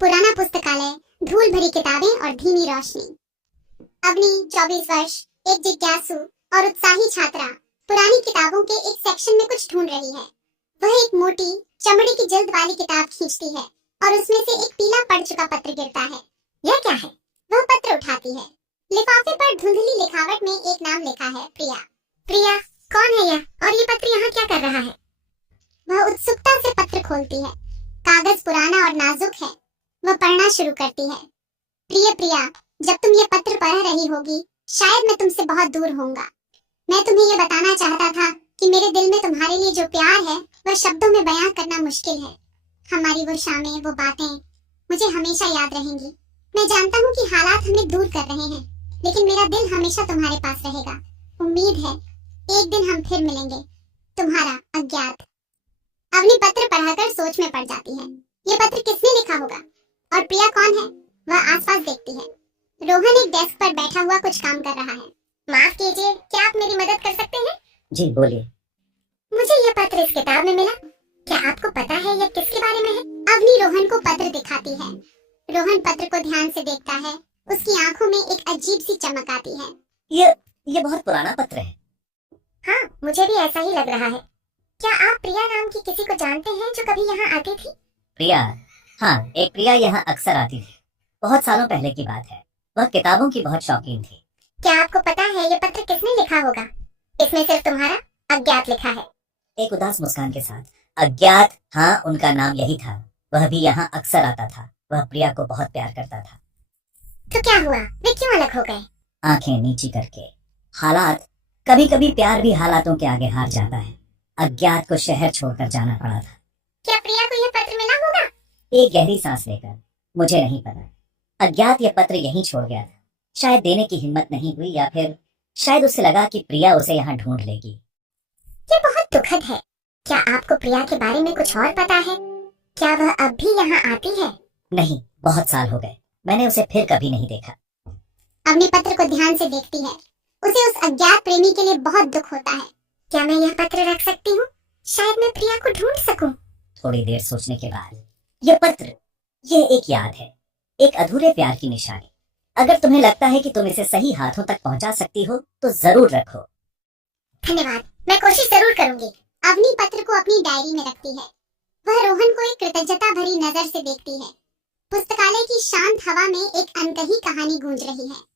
पुराना पुस्तकालय, धूल भरी किताबें और धीमी रोशनी। अवनी 24 वर्ष, एक जिज्ञासु और उत्साही छात्रा पुरानी किताबों के एक सेक्शन में कुछ ढूंढ रही है। वह एक मोटी चमड़ी की जल्द वाली किताब खींचती है और उसमें से एक पीला पड़ चुका पत्र गिरता है। यह क्या है? वह पत्र उठाती है। लिफाफे पर धुंधली लिखावट में एक नाम लिखा है, प्रिया। प्रिया, कौन है यह और ये पत्र यहाँ क्या कर रहा है? वह उत्सुकता से पत्र खोलती है। कागज पुराना और नाजुक है। वह पढ़ना शुरू करती है। प्रिय प्रिया, जब तुम ये पत्र पढ़ रही होगी, शायद मैं तुमसे बहुत दूर होऊंगा। मैं तुम्हें ये बताना चाहता था कि मेरे दिल में तुम्हारे लिए जो प्यार है, वह शब्दों में बयां करना मुश्किल है। हमारी वो शामें, वो बातें मुझे हमेशा याद रहेंगी। मैं जानता हूँ कि हालात हमें दूर कर रहे हैं, लेकिन मेरा दिल हमेशा तुम्हारे पास रहेगा। उम्मीद है एक दिन हम फिर मिलेंगे। तुम्हारा अज्ञात। अवनी पत्र पढ़कर सोच में पड़ जाती है। ये पत्र किसने लिखा होगा और प्रिया कौन है? वह आसपास देखती है। रोहन एक डेस्क पर बैठा हुआ कुछ काम कर रहा है। माफ कीजिए, क्या आप मेरी मदद कर सकते हैं? जी बोलिए। मुझे यह पत्र इस किताब में मिला। क्या आपको पता है यह किसके बारे में है? अवनी रोहन को पत्र दिखाती है। रोहन पत्र को ध्यान से देखता है। उसकी आंखों में एक अजीब सी चमक आती है। ये बहुत पुराना पत्र है। हाँ, मुझे भी ऐसा ही लग रहा है। क्या आप प्रिया नाम की किसी को जानते हैं जो कभी यहाँ आती थी? प्रिया? हाँ, एक प्रिया यहाँ अक्सर आती थी। बहुत सालों पहले की बात है। वह किताबों की बहुत शौकीन थी। क्या आपको पता है ये पत्र किसने लिखा होगा? इसमें सिर्फ तुम्हारा अज्ञात लिखा है। एक उदास मुस्कान के साथ। अज्ञात? हाँ, उनका नाम यही था। वह भी यहाँ अक्सर आता था। वह प्रिया को बहुत प्यार करता था। तो क्या हुआ? वे क्यों अलग हो गए? आंखें नीची करके। हालात। कभी कभी प्यार भी हालातों के आगे हार जाता है। अज्ञात को शहर छोड़कर जाना पड़ा था। क्या प्रिया को यह पत्र मिला होगा? एक गहरी सांस लेकर, मुझे नहीं पता। अज्ञात यह पत्र यहीं छोड़ गया था। शायद देने की हिम्मत नहीं हुई, या फिर शायद उसे लगा कि प्रिया उसे यहाँ ढूंढ लेगी। ये बहुत दुखद है। क्या आपको प्रिया के बारे में कुछ और पता है? क्या वह अब भी यहाँ आती है? नहीं, बहुत साल हो गए। मैंने उसे फिर कभी नहीं देखा। अवनी पत्र को ध्यान से देखती है। उसे उस अज्ञात प्रेमी के लिए बहुत दुख होता है। क्या मैं यह पत्र रख सकती हूँ? शायद मैं प्रिया को ढूंढ सकूं। थोड़ी देर सोचने के बाद, यह पत्र, यह एक याद है, एक अधूरे प्यार की निशानी। अगर तुम्हें लगता है कि तुम इसे सही हाथों तक पहुंचा सकती हो, तो जरूर रखो। धन्यवाद, मैं कोशिश जरूर करूंगी। अवनी पत्र को अपनी डायरी में रखती है। वह रोहन को एक कृतज्ञता भरी नजर से देखती है। पुस्तकालय की शांत हवा में एक अनकही कहानी गूंज रही है।